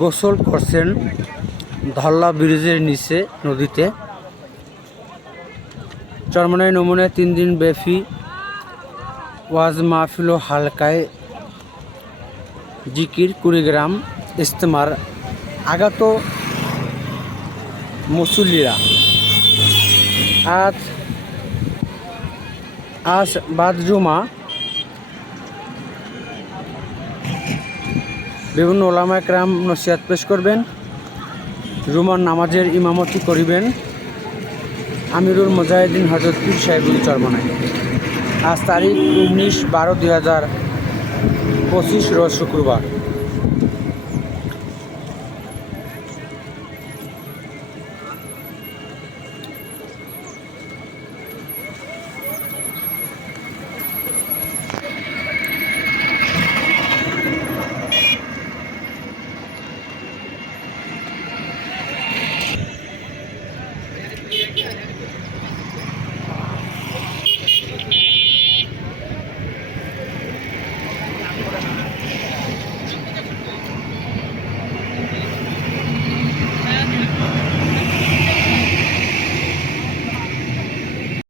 গোসল করছেন ধল্লা ব্রিজের নিচে, নদীতে। চরমনাই নমুনায় তিন দিন ব্যাপী ওয়াজ মাহফিল হালকায় জিকির, কুড়িগ্রাম ইস্তেমার আগত মুসল্লিরা। আজ আজ বাদ জুমা বিভিন্ন ওলামা একরাম নসিয়াত পেশ করবেন, রুমার নামাজের ইমামতি করিবেন। আমিরুল মুজাহিদিন হজরত পীর সাহেবুল চরমনায়। আজ তারিখ উনিশ বারো দুই হাজার পঁচিশ রোজ শুক্রবার।